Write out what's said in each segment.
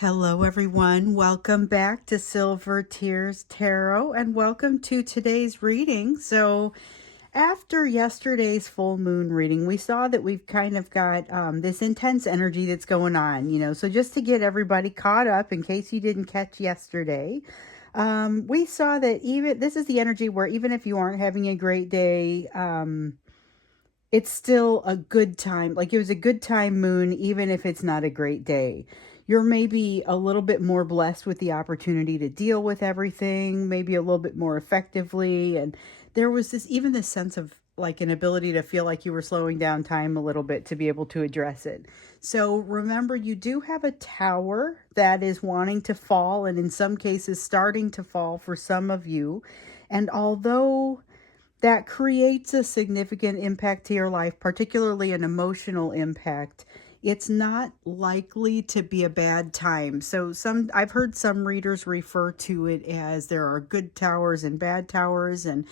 Hello, everyone. Welcome back to Silver Tears Tarot and welcome to today's reading. So, after yesterday's full moon reading, we saw that we've kind of got this intense energy that's going on, So, just to get everybody caught up in case you didn't catch yesterday, we saw that this is the energy where even if you aren't having a great day, it's still a good time. Like it was a good time moon, even if it's not a great day. You're maybe a little bit more blessed with the opportunity to deal with everything, maybe a little bit more effectively. And there was this sense of like an ability to feel like you were slowing down time a little bit to be able to address it. So remember, you do have a tower that is wanting to fall, and in some cases starting to fall for some of you. And although that creates a significant impact to your life, particularly an emotional impact, it's not likely to be a bad time. So I've heard some readers refer to it as there are good towers and bad towers, and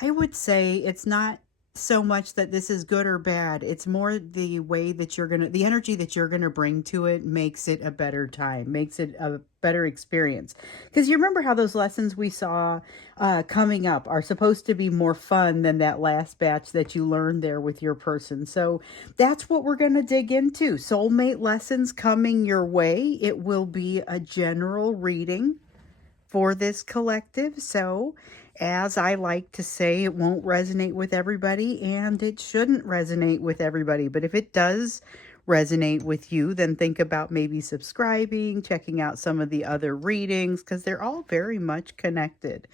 I would say it's not so much that this is good or bad. It's more the way that the energy that you're going to bring to it makes it a better time, makes it a better experience. Because you remember how those lessons we saw coming up are supposed to be more fun than that last batch that you learned there with your person. So that's what we're going to dig into. Soulmate lessons coming your way. It will be a general reading for this collective. So, as I like to say, it won't resonate with everybody and it shouldn't resonate with everybody. But if it does resonate with you, then think about maybe subscribing, checking out some of the other readings, because they're all very much connected.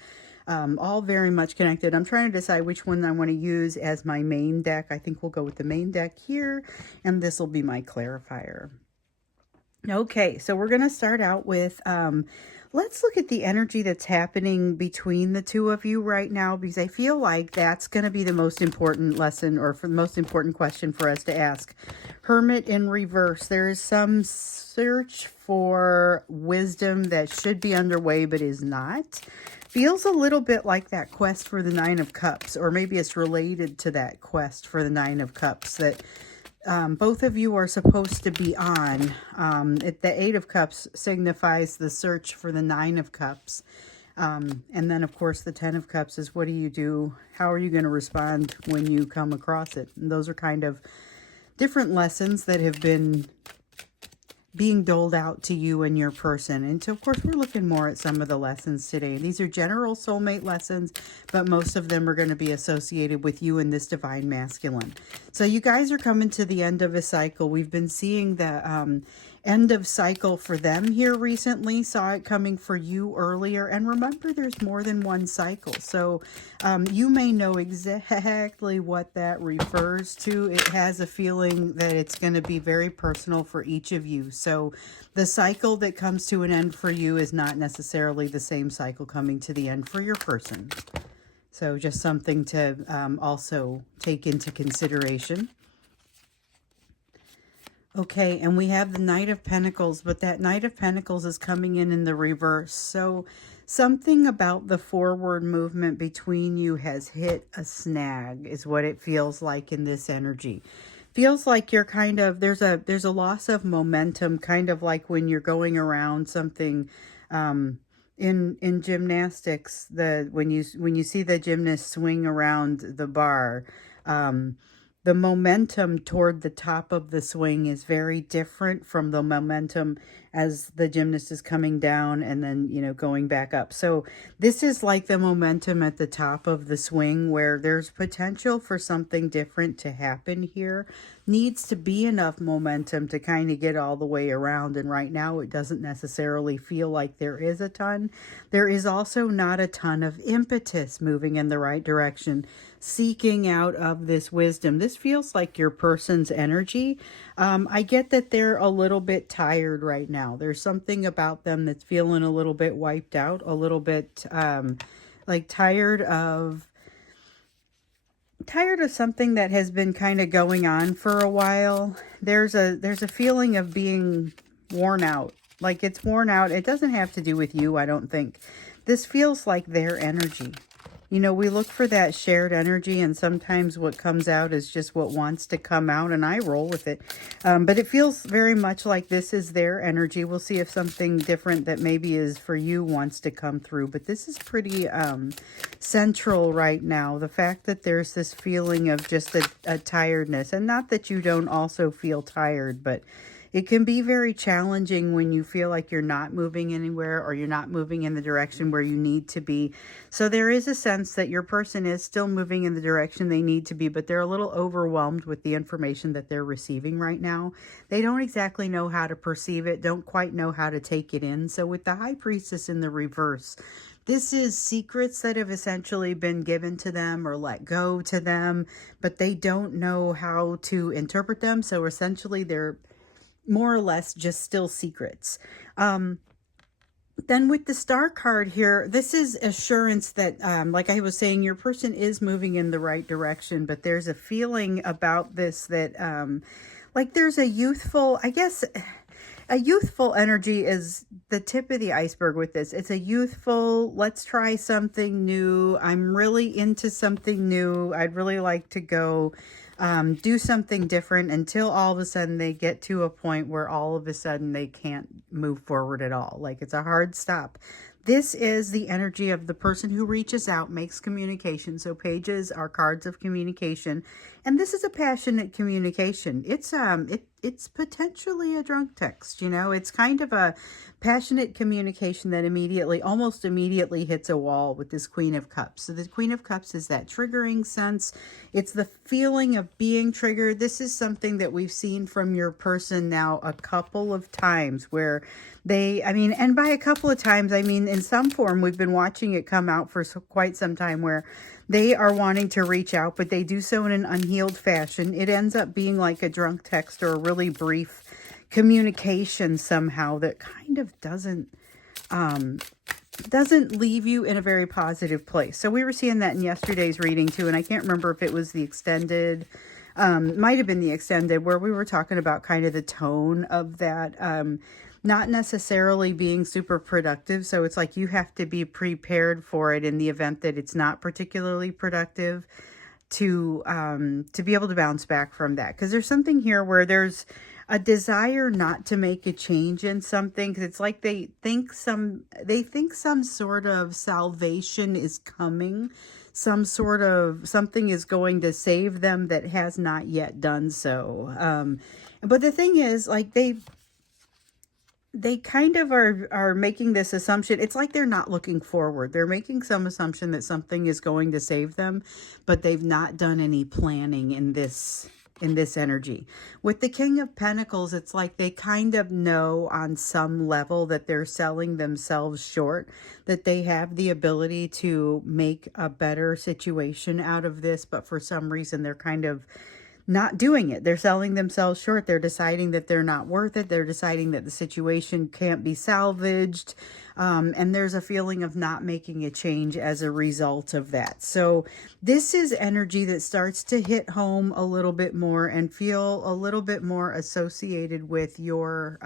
All very much connected. I'm trying to decide which one I want to use as my main deck. I think we'll go with the main deck here, and this will be my clarifier. Okay, so we're going to start out with, let's look at the energy that's happening between the two of you right now, because I feel like that's going to be the most important lesson, or for the most important question for us to ask. Hermit in reverse. There is some search for wisdom that should be underway but is not. Feels a little bit like that quest for the Nine of Cups, or maybe it's related to that quest for the Nine of Cups that both of you are supposed to be on. The Eight of Cups signifies the search for the Nine of Cups. And then, of course, the Ten of Cups is what do you do? How are you going to respond when you come across it? And those are kind of different lessons that have been being doled out to you and your person. And so, of course, we're looking more at some of the lessons today. These are general soulmate lessons, but most of them are going to be associated with you and this divine masculine. So you guys are coming to the end of a cycle. We've been seeing the end of cycle for them here recently. Saw it coming for you earlier. And remember, there's more than one cycle. So you may know exactly what that refers to. It has a feeling that it's going to be very personal for each of you. So the cycle that comes to an end for you is not necessarily the same cycle coming to the end for your person. So just something to also take into consideration. Okay, and we have the Knight of Pentacles, but that Knight of Pentacles is coming in the reverse. So something about the forward movement between you has hit a snag, is what it feels like in this energy. Feels like you're kind of, there's a loss of momentum, kind of like when you're going around something in gymnastics, when you see the gymnast swing around the bar, the momentum toward the top of the swing is very different from the momentum as the gymnast is coming down and then, going back up. So this is like the momentum at the top of the swing where there's potential for something different to happen here. Needs to be enough momentum to kind of get all the way around. And right now it doesn't necessarily feel like there is a ton. There is also not a ton of impetus moving in the right direction, seeking out of this wisdom. This feels like your person's energy. I get that they're a little bit tired right now. There's something about them that's feeling a little bit wiped out, a little bit like tired of something that has been kind of going on for a while. There's a feeling of being worn out. Like it's worn out. It doesn't have to do with you, I don't think. This feels like their energy. You know, we look for that shared energy, and sometimes what comes out is just what wants to come out, and I roll with it. But it feels very much like this is their energy. We'll see if something different that maybe is for you wants to come through. But this is pretty central right now. The fact that there's this feeling of just a tiredness, and not that you don't also feel tired, but it can be very challenging when you feel like you're not moving anywhere or you're not moving in the direction where you need to be. So there is a sense that your person is still moving in the direction they need to be, but they're a little overwhelmed with the information that they're receiving right now. They don't exactly know how to perceive it, don't quite know how to take it in. So with the High Priestess in the reverse, this is secrets that have essentially been given to them or let go to them, but they don't know how to interpret them. So essentially they're more or less just still secrets. Then with the Star card here, this is assurance that, like I was saying, your person is moving in the right direction, but there's a feeling about this that, like there's a youthful, I guess, a youthful energy is the tip of the iceberg with this. It's a youthful, let's try something new. I'm really into something new. I'd really like to go do something different, until all of a sudden they get to a point where all of a sudden they can't move forward at all. Like it's a hard stop. This is the energy of the person who reaches out, makes communication. So pages are cards of communication. And this is a passionate communication. It's potentially a drunk text, you know. It's kind of a passionate communication that almost immediately hits a wall with this Queen of Cups. So the Queen of Cups is that triggering sense. It's the feeling of being triggered. This is something that we've seen from your person now a couple of times where and by a couple of times, I mean, in some form, we've been watching it come out for quite some time where they are wanting to reach out, but they do so in an unhealed fashion. It ends up being like a drunk text or a really brief communication somehow that kind of doesn't leave you in a very positive place. So we were seeing that in yesterday's reading too, and I can't remember if it was the extended, might have been the extended, where we were talking about kind of the tone of that, not necessarily being super productive. So it's like you have to be prepared for it in the event that it's not particularly productive, to be able to bounce back from that. Because there's something here where there's a desire not to make a change in something, because it's like they think some sort of salvation is coming, some sort of something is going to save them that has not yet done so. But the thing is, like they kind of are making this assumption. It's like they're not looking forward. They're making some assumption that something is going to save them, but they've not done any planning in this energy. With the King of Pentacles, it's like they kind of know on some level that they're selling themselves short, that they have the ability to make a better situation out of this, but for some reason they're kind of not doing it. They're selling themselves short. They're deciding that they're not worth it. They're deciding that the situation can't be salvaged. And there's a feeling of not making a change as a result of that. So this is energy that starts to hit home a little bit more and feel a little bit more associated with your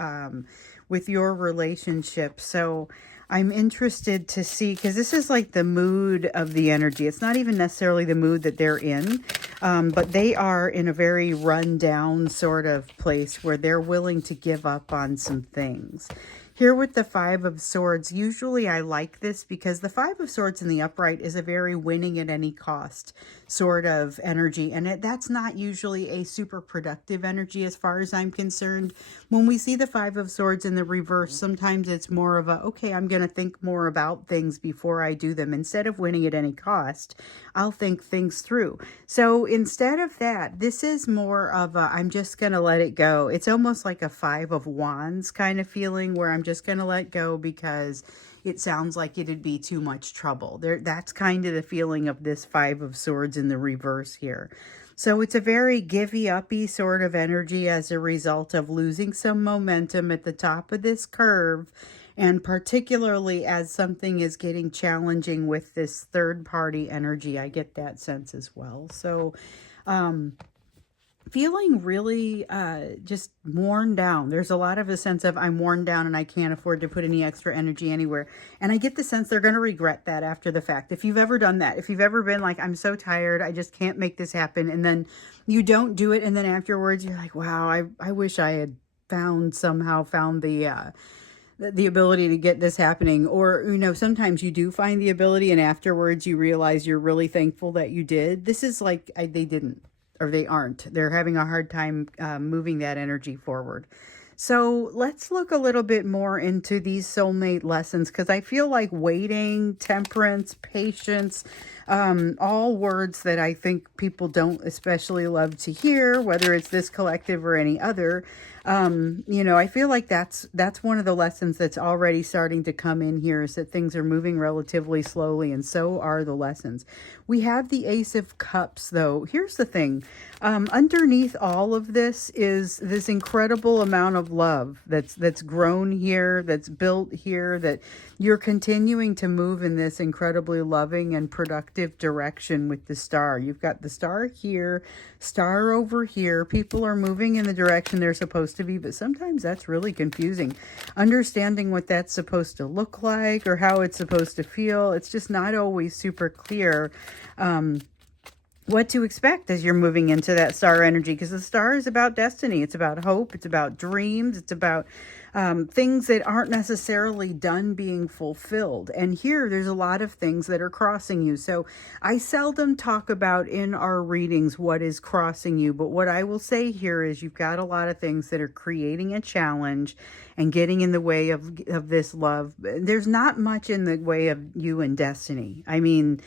relationship. So I'm interested to see, because this is like the mood of the energy. It's not even necessarily the mood that they're in, but they are in a very run down sort of place where they're willing to give up on some things. Here with the Five of Swords, usually I like this because the Five of Swords in the upright is a very winning at any cost sort of energy. And that's not usually a super productive energy as far as I'm concerned. When we see the Five of Swords in the reverse, sometimes it's more of a, okay, I'm going to think more about things before I do them. Instead of winning at any cost, I'll think things through. So instead of that, this is more of a, I'm just going to let it go. It's almost like a Five of Wands kind of feeling where I'm just going to let go because it sounds like it'd be too much trouble. That's kind of the feeling of this Five of Swords in the reverse here. So it's a very givey-uppy sort of energy as a result of losing some momentum at the top of this curve, and particularly as something is getting challenging with this third-party energy. I get that sense as well. So feeling really just worn down. There's a lot of a sense of I'm worn down and I can't afford to put any extra energy anywhere. And I get the sense they're going to regret that after the fact. If you've ever done that, if you've ever been like, I'm so tired, I just can't make this happen. And then you don't do it. And then afterwards you're like, wow, I wish I had somehow found the ability to get this happening. Or, sometimes you do find the ability and afterwards you realize you're really thankful that you did. This is like, they didn't, or they aren't. They're having a hard time moving that energy forward. So let's look a little bit more into these soulmate lessons, because I feel like waiting, temperance, patience, all words that I think people don't especially love to hear, whether it's this collective or any other. I feel like that's one of the lessons that's already starting to come in here, is that things are moving relatively slowly, and so are the lessons. We have the Ace of Cups, though. Here's the thing. Underneath all of this is this incredible amount of love that's grown here, that's built here, that you're continuing to move in this incredibly loving and productive direction with the star. You've got the star here, star over here. People are moving in the direction they're supposed to be, but sometimes that's really confusing. Understanding what that's supposed to look like or how it's supposed to feel, it's just not always super clear what to expect as you're moving into that star energy, because the star is about destiny. It's about hope. It's about dreams. It's about things that aren't necessarily done being fulfilled. And here there's a lot of things that are crossing you. So I seldom talk about in our readings what is crossing you, but what I will say here is you've got a lot of things that are creating a challenge and getting in the way of this love. There's not much in the way of you and destiny. I mean,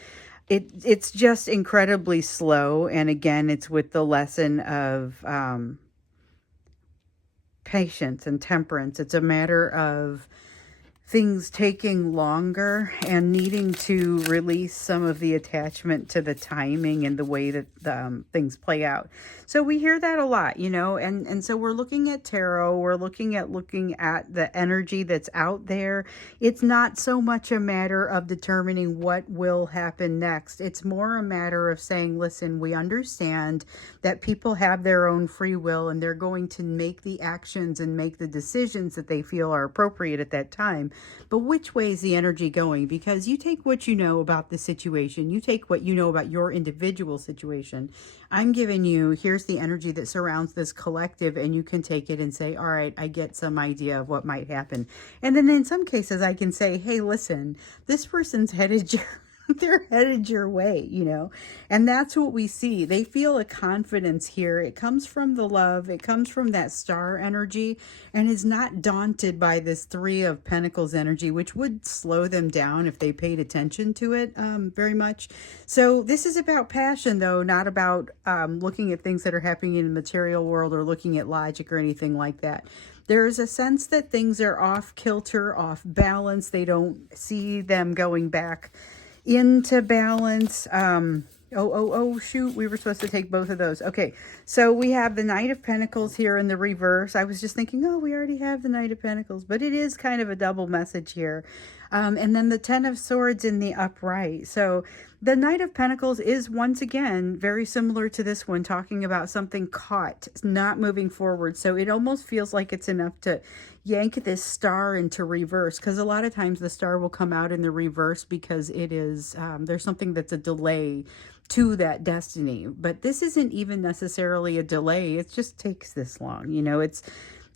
it's just incredibly slow. And again, it's with the lesson of patience and temperance. It's a matter of things taking longer and needing to release some of the attachment to the timing and the way that things play out. So we hear that a lot, and so we're looking at tarot, we're looking at the energy that's out there. It's not so much a matter of determining what will happen next. It's more a matter of saying, listen, we understand that people have their own free will and they're going to make the actions and make the decisions that they feel are appropriate at that time. But which way is the energy going? Because you take what you know about the situation, you take what you know about your individual situation. I'm giving you, here's the energy that surrounds this collective, and you can take it and say, all right, I get some idea of what might happen. And then in some cases I can say, hey, listen, this person's headed they're headed your way, and that's what we see. They feel a confidence here. It comes from the love. It comes from that star energy, and is not daunted by this Three of Pentacles energy, which would slow them down if they paid attention to it very much. So this is about passion, though, not about looking at things that are happening in the material world or looking at logic or anything like that. There's a sense that things are off kilter, off balance. They don't see them going back into balance. Shoot, we were supposed to take both of those. Okay, so we have the Knight of Pentacles here in the reverse. I was just thinking, oh, we already have the Knight of Pentacles, but it is kind of a double message here. And then the Ten of Swords in the upright. So the Knight of Pentacles is once again very similar to this one, talking about something caught, not moving forward. So it almost feels like it's enough to yank this star into reverse, because a lot of times the star will come out in the reverse because it is there's something that's a delay to that destiny. But this isn't even necessarily a delay. It just takes this long.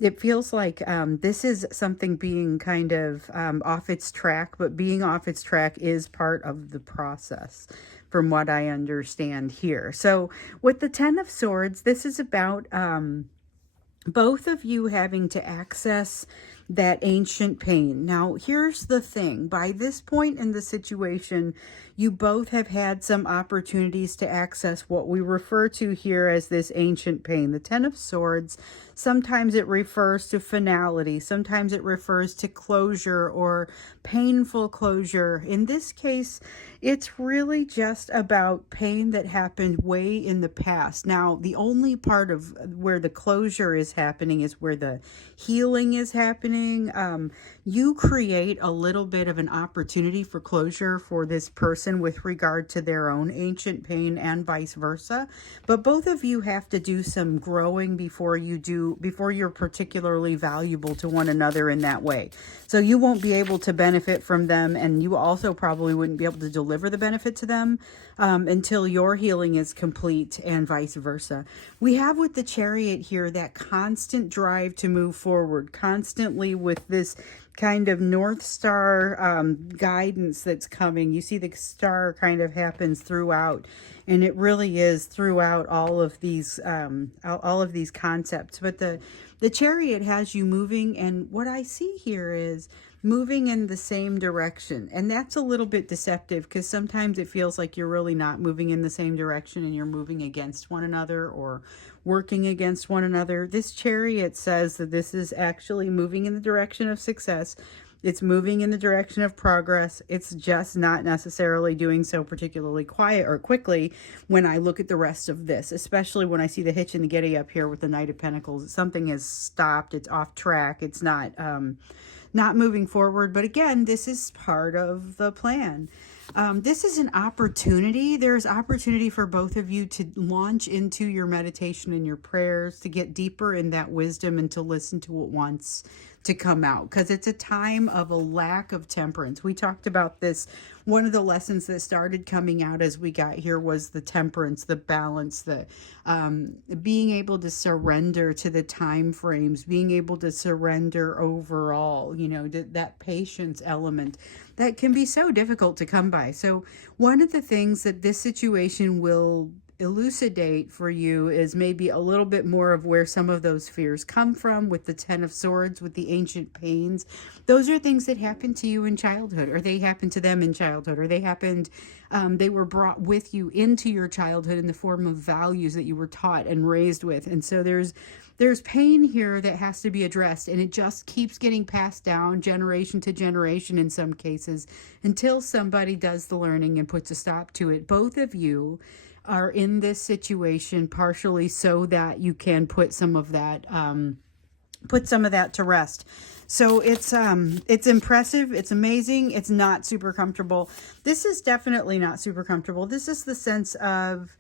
It feels like this is something being kind of off its track, but being off its track is part of the process, from what I understand here. So with the Ten of Swords, this is about both of you having to access that ancient pain. Now, here's the thing. By this point in the situation, you both have had some opportunities to access what we refer to here as this ancient pain. The Ten of Swords, sometimes it refers to finality. Sometimes it refers to closure or painful closure. In this case, it's really just about pain that happened way in the past. Now, the only part of where the closure is happening is where the healing is happening. happening. You create a little bit of an opportunity for closure for this person with regard to their own ancient pain and vice versa. But both of you have to do some growing before you're particularly valuable to one another in that way. So you won't be able to benefit from them, and you also probably wouldn't be able to deliver the benefit to them until your healing is complete, and vice versa. We have with the Chariot here that constant drive to move forward, constantly with this kind of North Star guidance that's coming. You see the star kind of happens throughout, and it really is throughout all of these concepts. But the Chariot has you moving, and what I see here is moving in the same direction. And that's a little bit deceptive, because sometimes it feels like you're really not moving in the same direction and you're moving against one another or working against one another. This Chariot says that this is actually moving in the direction of success. It's moving in the direction of progress. It's just not necessarily doing so particularly quiet or quickly when I look at the rest of this, especially when I see the hitch and the giddy up here with the Knight of Pentacles. Something has stopped. It's off track. It's not moving forward. But again, this is part of the plan. This is an opportunity. There's opportunity for both of you to launch into your meditation and your prayers, to get deeper in that wisdom and to listen to what wants to come out, because it's a time of a lack of temperance. We talked about this. One of the lessons that started coming out as we got here was the temperance, the balance, the being able to surrender to the time frames, being able to surrender overall, that patience element that can be so difficult to come by. So one of the things that this situation will elucidate for you is maybe a little bit more of where some of those fears come from with the Ten of Swords, with the ancient pains. Those are things that happened to you in childhood, or they happened to them in childhood, or they were brought with you into your childhood in the form of values that you were taught and raised with. And so there's pain here that has to be addressed, and it just keeps getting passed down generation to generation in some cases until somebody does the learning and puts a stop to it. Both of you are in this situation partially so that you can put some of that to rest. So it's impressive, it's amazing, it's not super comfortable. This is definitely not super comfortable. This is the sense of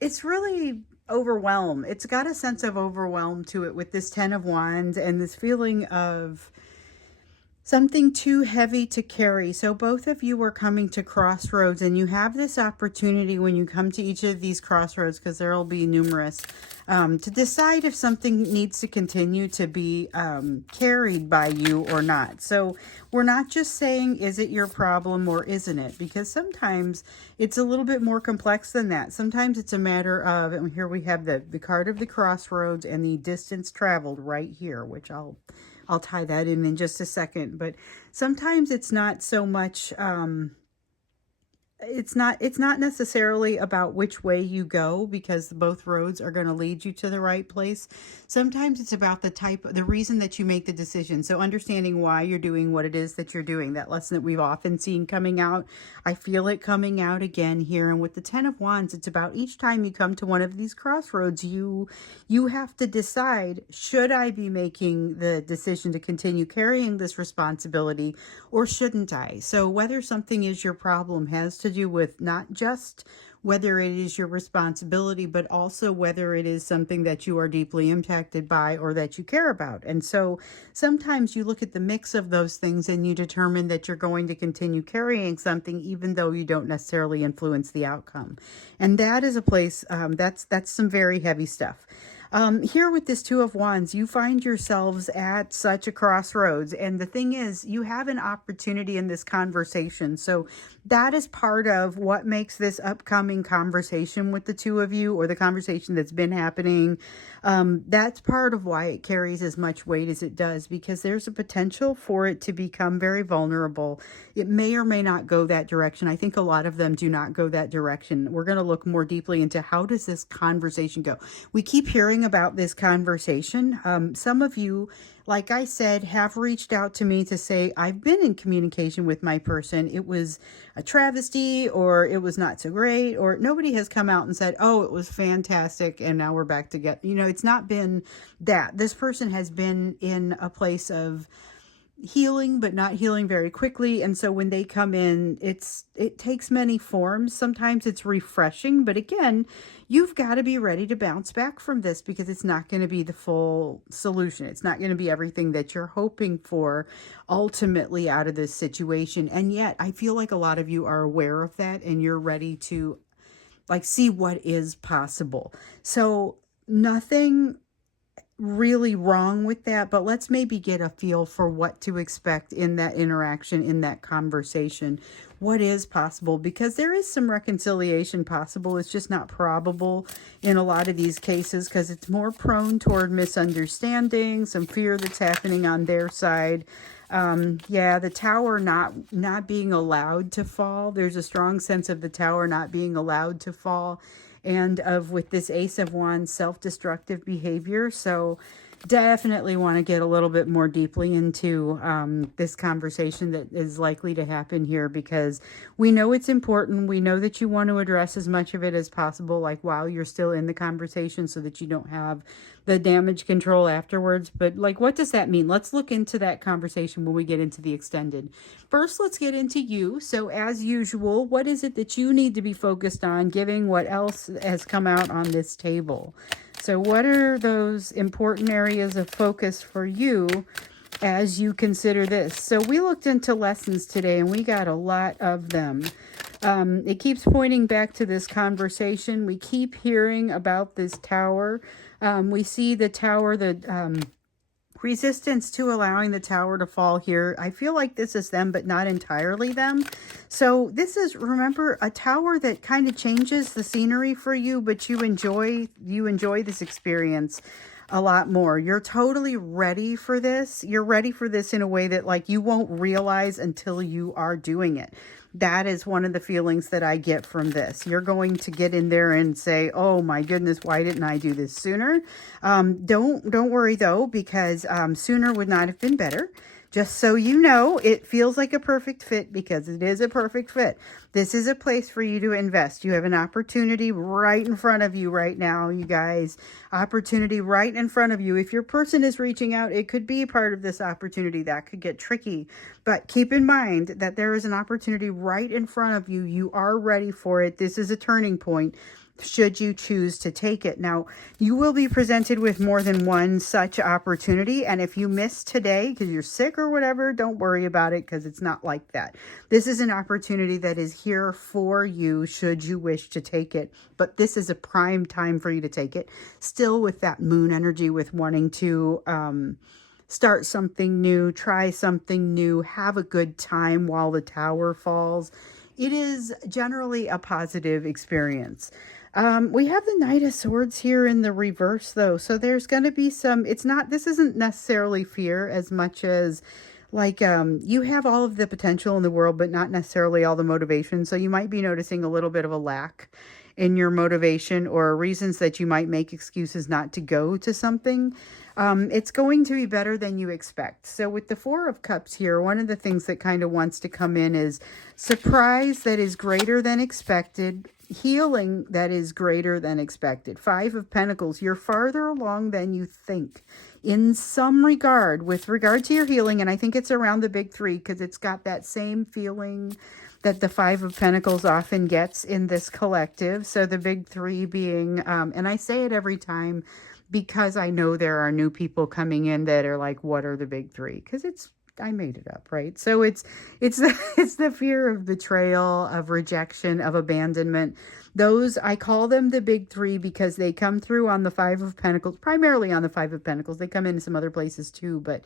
it's really overwhelm. It's got a sense of overwhelm to it with this Ten of Wands and this feeling of something too heavy to carry. So both of you are coming to crossroads, and you have this opportunity when you come to each of these crossroads, because there will be numerous, to decide if something needs to continue to be carried by you or not. So we're not just saying, is it your problem or isn't it? Because sometimes it's a little bit more complex than that. Sometimes it's a matter of, and here we have the card of the crossroads and the distance traveled right here, which I'll tie that in just a second. But sometimes it's not so much, it's not necessarily about which way you go, because both roads are going to lead you to the right place. Sometimes it's about the reason that you make the decision. So understanding why you're doing what it is that you're doing, that lesson that we've often seen coming out. I feel it coming out again here. And with the Ten of Wands, it's about each time you come to one of these crossroads, you have to decide, should I be making the decision to continue carrying this responsibility, or shouldn't I? So whether something is your problem has to do with not just whether it is your responsibility, but also whether it is something that you are deeply impacted by or that you care about. And so sometimes you look at the mix of those things and you determine that you're going to continue carrying something even though you don't necessarily influence the outcome. And that is a place, that's some very heavy stuff. Here with this Two of Wands, you find yourselves at such a crossroads. And the thing is, you have an opportunity in this conversation. So that is part of what makes this upcoming conversation with the two of you, or the conversation that's been happening. That's part of why it carries as much weight as it does, because there's a potential for it to become very vulnerable. It may or may not go that direction. I think a lot of them do not go that direction. We're going to look more deeply into how does this conversation go. We keep hearing thing about this conversation. Some of you, like I said, have reached out to me to say, I've been in communication with my person. It was a travesty, or it was not so great, or nobody has come out and said, oh, it was fantastic, and now we're back together. It's not been that. This person has been in a place of healing, but not healing very quickly. And so when they come in, it takes many forms. Sometimes it's refreshing, but again, you've got to be ready to bounce back from this, because it's not going to be the full solution. It's not going to be everything that you're hoping for ultimately out of this situation. And yet I feel like a lot of you are aware of that, and you're ready to see what is possible. So nothing really wrong with that, but let's maybe get a feel for what to expect in that interaction, in that conversation. What is possible, because there is some reconciliation possible. It's just not probable in a lot of these cases, because it's more prone toward misunderstanding, some fear that's happening on their side. The tower not being allowed to fall. There's a strong sense of the tower not being allowed to fall, and with this Ace of Wands, self-destructive behavior. So definitely want to get a little bit more deeply into this conversation that is likely to happen here, because we know it's important. We know that you want to address as much of it as possible, while you're still in the conversation, so that you don't have the damage control afterwards. But what does that mean? Let's look into that conversation when we get into the extended. First, let's get into you. So as usual, what is it that you need to be focused on, given what else has come out on this table? So what are those important areas of focus for you as you consider this? So we looked into lessons today, and we got a lot of them. It keeps pointing back to this conversation. We keep hearing about this tower. We see the tower, the resistance to allowing the tower to fall here. I feel like this is them, but not entirely them. So this is, remember, a tower that kind of changes the scenery for you, but you enjoy this experience a lot more. You're totally ready for this. You're ready for this in a way that you won't realize until you are doing it. That is one of the feelings that I get from this. You're going to get in there and say, oh my goodness, why didn't I do this sooner? Don't worry though, because sooner would not have been better. Just so you know, it feels like a perfect fit, because it is a perfect fit. This is a place for you to invest. You have an opportunity right in front of you right now, you guys. Opportunity right in front of you. If your person is reaching out, it could be part of this opportunity. That could get tricky. But keep in mind that there is an opportunity right in front of you. You are ready for it. This is a turning point, should you choose to take it. Now, you will be presented with more than one such opportunity, and if you miss today because you're sick or whatever, don't worry about it, because it's not like that. This is an opportunity that is here for you should you wish to take it, but this is a prime time for you to take it, still with that moon energy, with wanting to start something new, try something new, have a good time while the tower falls. It is generally a positive experience. We have the Knight of Swords here in the reverse though. So there's going to be this isn't necessarily fear as much as you have all of the potential in the world, but not necessarily all the motivation. So you might be noticing a little bit of a lack in your motivation, or reasons that you might make excuses not to go to something. It's going to be better than you expect. So with the Four of Cups here, one of the things that kind of wants to come in is surprise that is greater than expected, healing that is greater than expected. Five of Pentacles, you're farther along than you think in some regard with regard to your healing. And I think it's around the big three, because it's got that same feeling that the Five of Pentacles often gets in this collective. So the big three being, and I say it every time because I know there are new people coming in that are like, what are the big three? Because I made it up, right? So it's the fear of betrayal, of rejection, of abandonment. Those, I call them the big three because they come through on the Five of Pentacles, primarily on the Five of Pentacles. They come in some other places too, but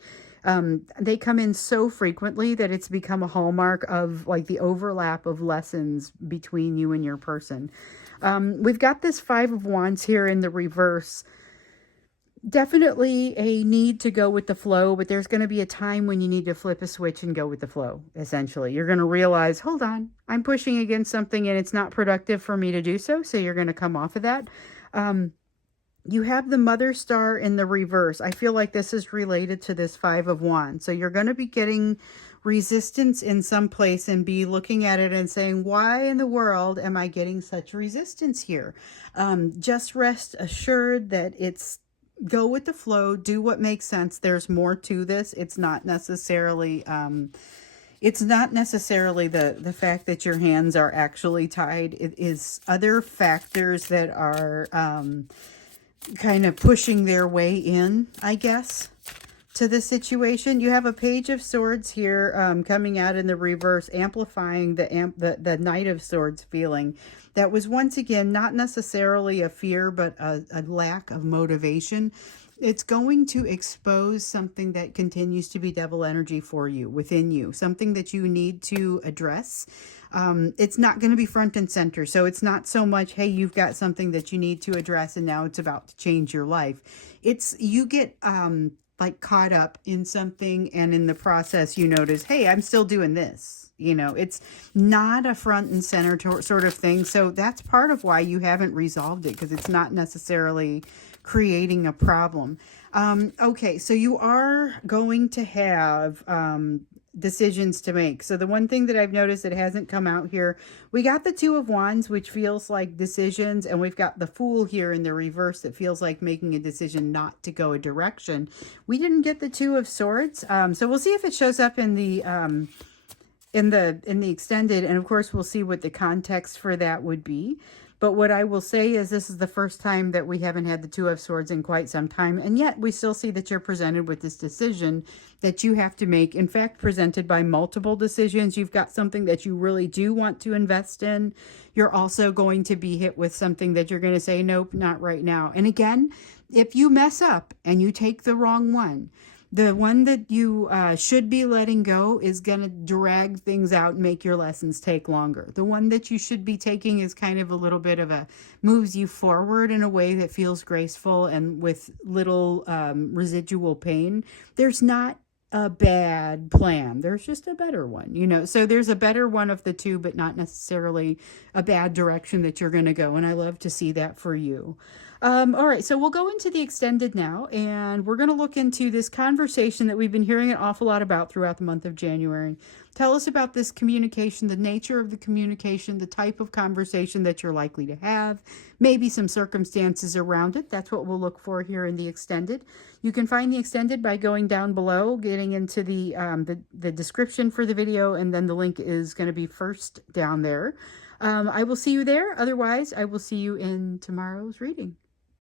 they come in so frequently that it's become a hallmark of the overlap of lessons between you and your person. We've got this Five of Wands here in the reverse. Definitely a need to go with the flow, but there's going to be a time when you need to flip a switch and go with the flow, essentially. You're going to realize, hold on, I'm pushing against something and it's not productive for me to do so. So you're going to come off of that. You have the Mother Star in the reverse. I feel like this is related to this Five of Wands. So you're going to be getting resistance in some place and be looking at it and saying, why in the world am I getting such resistance here? Just rest assured that it's go with the flow, do what makes sense. There's more to this. It's not necessarily the fact that your hands are actually tied. It is other factors that are kind of pushing their way in, I guess, to the situation. You have a Page of Swords here coming out in the reverse, amplifying the Knight of Swords feeling. That was once again not necessarily a fear, but a lack of motivation. It's going to expose something that continues to be devil energy for you, within you, something that you need to address. It's not going to be front and center. So it's not so much, hey, you've got something that you need to address and now it's about to change your life. It's you get like caught up in something, and in the process you notice, hey, I'm still doing this. You know, it's not a front and center sort of thing. So that's part of why you haven't resolved it, because it's not necessarily creating a problem. Okay, so you are going to have decisions to make. So the one thing that I've noticed that hasn't come out here, we got the Two of Wands, which feels like decisions, and we've got the Fool here in the reverse that feels like making a decision not to go a direction. We didn't get the Two of Swords, so we'll see if it shows up in the extended, and of course we'll see what the context for that would be. But what I will say is this is the first time that we haven't had the Two of Swords in quite some time, and yet we still see that you're presented with this decision that you have to make. In fact, presented by multiple decisions. You've got something that you really do want to invest in. You're also going to be hit with something that you're going to say, nope, not right now. And again, if you mess up and you take the wrong one, the one that you should be letting go is going to drag things out and make your lessons take longer. The one that you should be taking is kind of a little bit of a moves you forward in a way that feels graceful and with little residual pain. There's not a bad plan. There's just a better one, you know. So there's a better one of the two, but not necessarily a bad direction that you're going to go. And I love to see that for you. All right, so we'll go into the extended now, and we're going to look into this conversation that we've been hearing an awful lot about throughout the month of January. Tell us about this communication, the nature of the communication, the type of conversation that you're likely to have, maybe some circumstances around it. That's what we'll look for here in the extended. You can find the extended by going down below, getting into the description for the video, and then the link is going to be first down there. I will see you there. Otherwise, I will see you in tomorrow's reading.